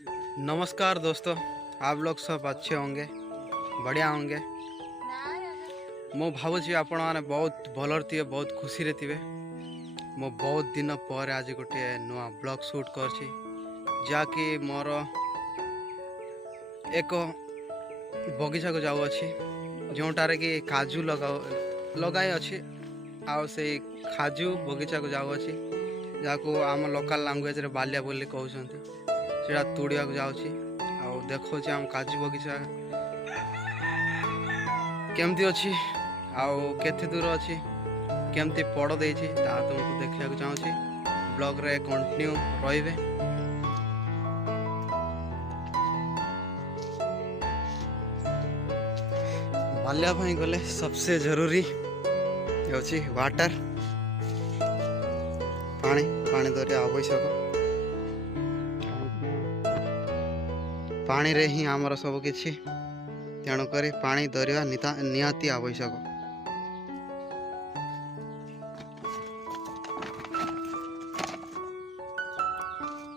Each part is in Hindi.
नमस्कार दोस्तों। आप लोग सब अच्छे होंगे, बढ़िया होंगे। मो भावुची आपण मैंने बहुत भलर थे, बहुत खुशी रे थे। मो बहुत दिन पर आज गोटे नुआ ब्लॉग शूट करछि, जाकि मोर एक बगीचा को जाऊ अछि, जोटारे कि काजू लगाई अछि। आउ से काजू बगीचा को जाऊ अछि, जाको आम लोकल लैंग्वेज रे बालिया बोली कहउछंती। सेटा तोड़िया को जाउछि। आउ देखो आम काजू बगीचा केमती अछि, आउ केते दूर अछि, केमती पड़ देछि, ता तुमको देखिया को चाहूछि। ब्लॉग रे कंटिन्यू रहिबे। बाल्या भाई गले सबसे जरूरी होछि वाटर, पानी। पानी दरिया आवश्यक, पानी रे ही आमर सब किछि। तेणुक पानी दरिया निहाती आवश्यक।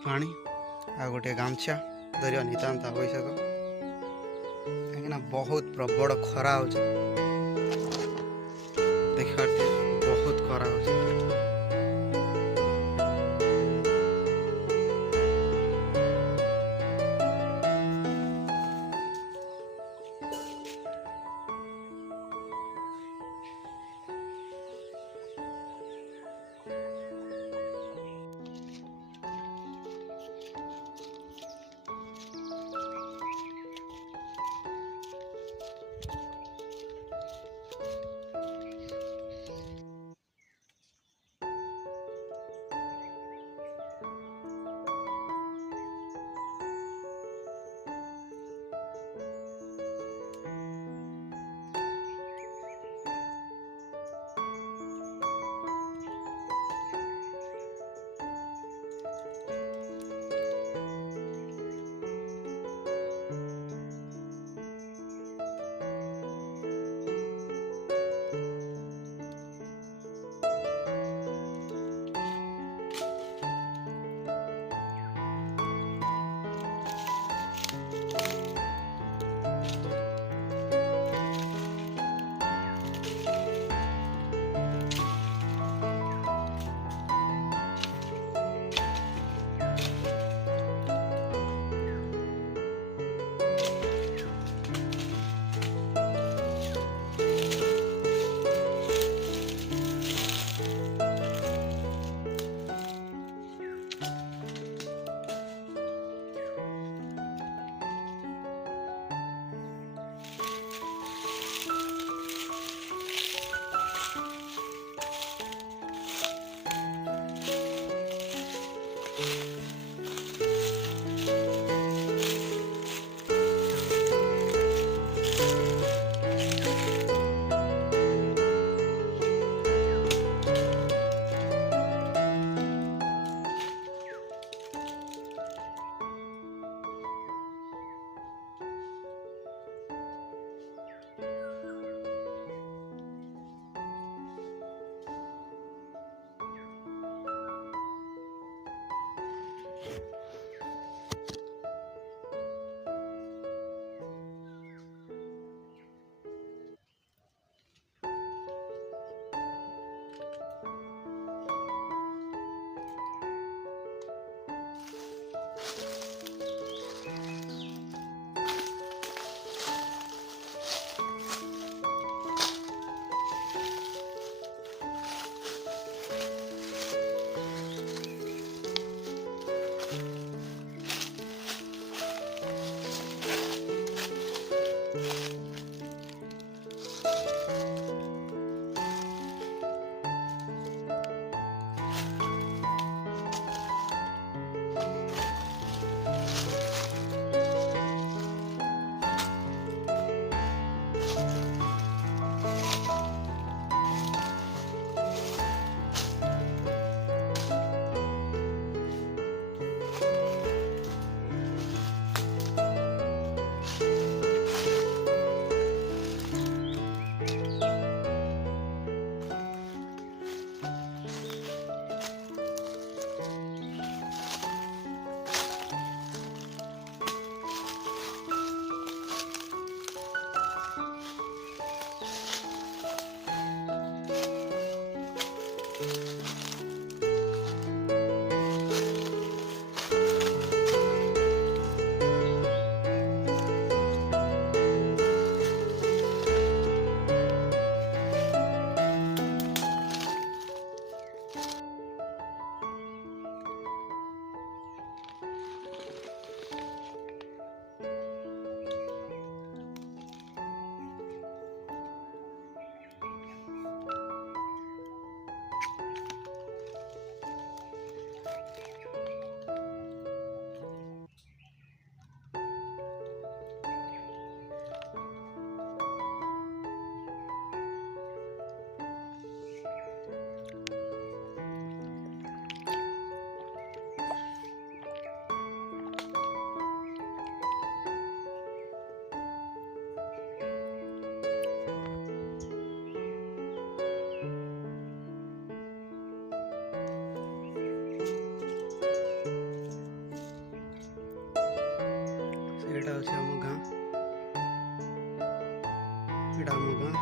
पानी आ गोटे गामछा दरिया नितांत आवश्यक, कहीं बहुत प्रबल खरा हो, देखा बहुत खरा हो। अच्छे आम गाँ एटा आम गाँ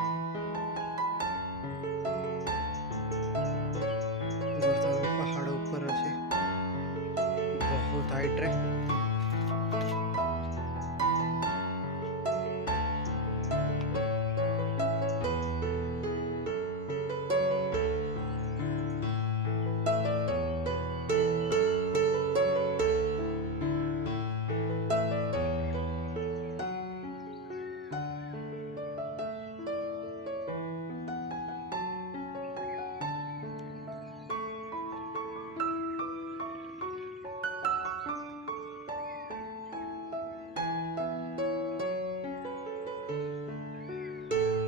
बर्तमान पहाड़ ऊपर अच्छे बहुत हाइट रे।